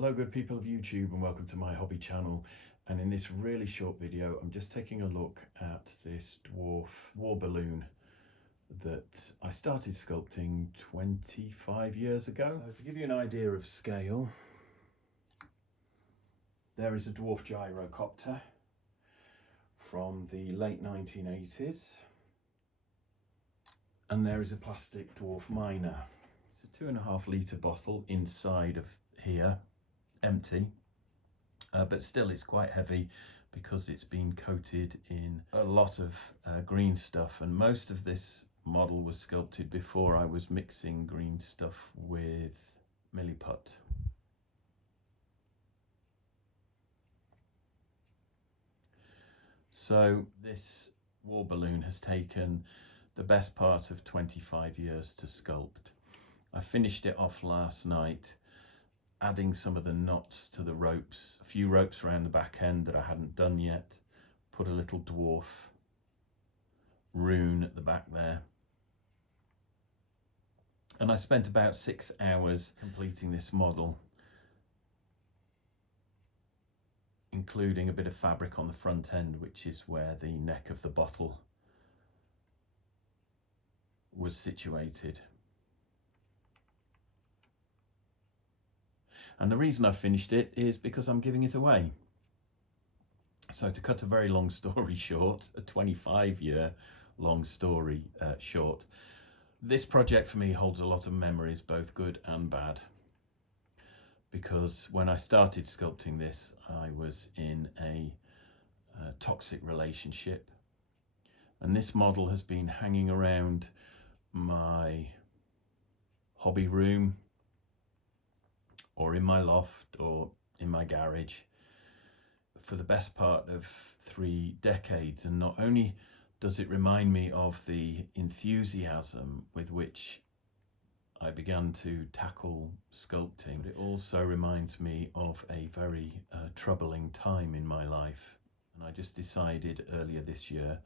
Hello good people of YouTube and welcome to my hobby channel, and in this really short video I'm just taking a look at this Dwarf War Balloon that I started sculpting 25 years ago. So to give you an idea of scale, there is a Dwarf gyrocopter from the late 1980s, and there is a plastic Dwarf miner. It's a 2.5 litre bottle inside of here, empty, but still it's quite heavy because it's been coated in a lot of green stuff, and most of this model was sculpted before I was mixing green stuff with milliput. So this war balloon has taken the best part of 25 years to sculpt. I finished it off last night, adding some of the knots to the ropes, a few ropes around the back end that I hadn't done yet, put a little dwarf rune at the back there. And I spent about 6 hours completing this model, including a bit of fabric on the front end, which is where the neck of the bottle was situated. And the reason I finished it is because I'm giving it away. So to cut a very long story short, a 25-year long story short, this project for me holds a lot of memories, both good and bad. Because when I started sculpting this, I was in a toxic relationship. And this model has been hanging around my hobby room, or in my loft, or in my garage for the best part of 3 decades. And not only does it remind me of the enthusiasm with which I began to tackle sculpting, but it also reminds me of a very troubling time in my life. And I just decided earlier this year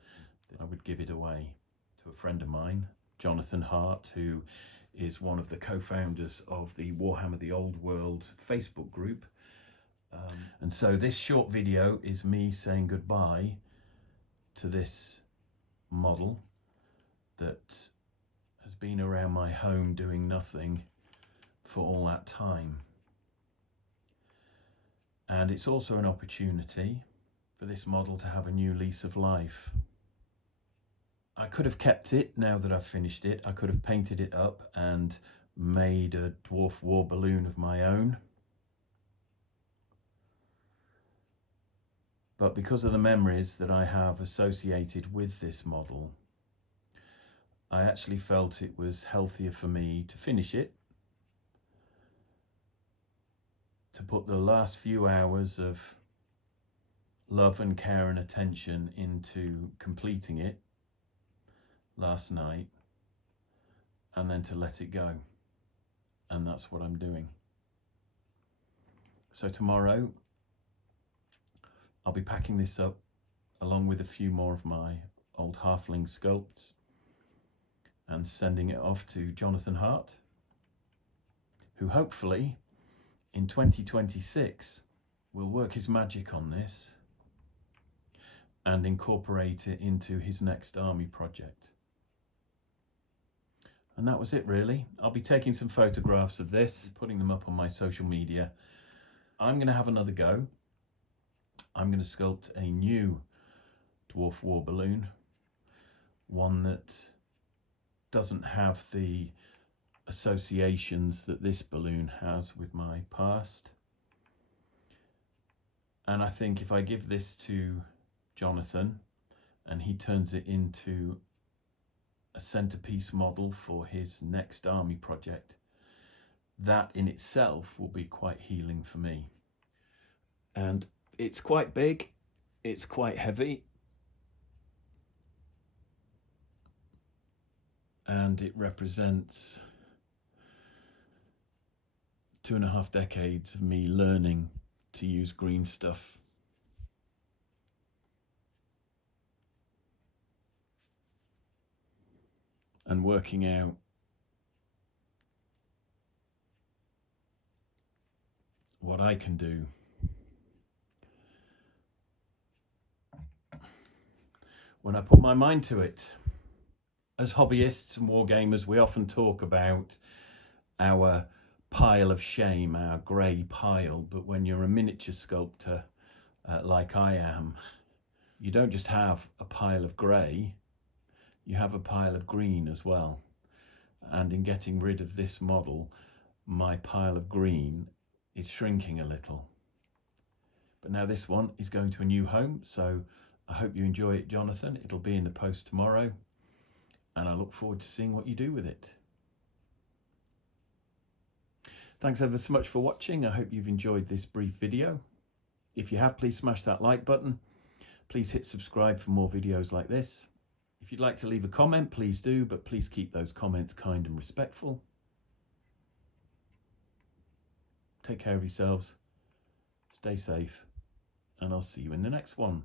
that I would give it away to a friend of mine, Jonathan Hart, who is one of the co-founders of the Warhammer the Old World Facebook group. And so this short video is me saying goodbye to this model that has been around my home doing nothing for all that time. And it's also an opportunity for this model to have a new lease of life. I could have kept it now that I've finished it. I could have painted it up and made a Dwarf War Balloon of my own. But because of the memories that I have associated with this model, I actually felt it was healthier for me to finish it, to put the last few hours of love and care and attention into completing it last night, and then to let it go. And that's what I'm doing. So tomorrow I'll be packing this up along with a few more of my old halfling sculpts and sending it off to Jonathan Hart, who hopefully in 2026 will work his magic on this and incorporate it into his next army project. And that was it really. I'll be taking some photographs of this, putting them up on my social media. I'm going to have another go. I'm going to sculpt a new Dwarf War Balloon, one that doesn't have the associations that this balloon has with my past. And I think if I give this to Jonathan and he turns it into a centerpiece model for his next army project, that in itself will be quite healing for me. And it's quite big, it's quite heavy, and it represents 2.5 decades of me learning to use green stuff. And working out what I can do. When I put my mind to it. As hobbyists and wargamers, we often talk about our pile of shame, our grey pile, but when you're a miniature sculptor like I am, you don't just have a pile of grey, you have a pile of green as well. And in getting rid of this model, my pile of green is shrinking a little. But now this one is going to a new home, so I hope you enjoy it, Jonathan. It'll be in the post tomorrow, and I look forward to seeing what you do with it. Thanks ever so much for watching. I hope you've enjoyed this brief video. If you have, please smash that like button. Please hit subscribe for more videos like this. If you'd like to leave a comment, please do, but please keep those comments kind and respectful. Take care of yourselves, stay safe, and I'll see you in the next one.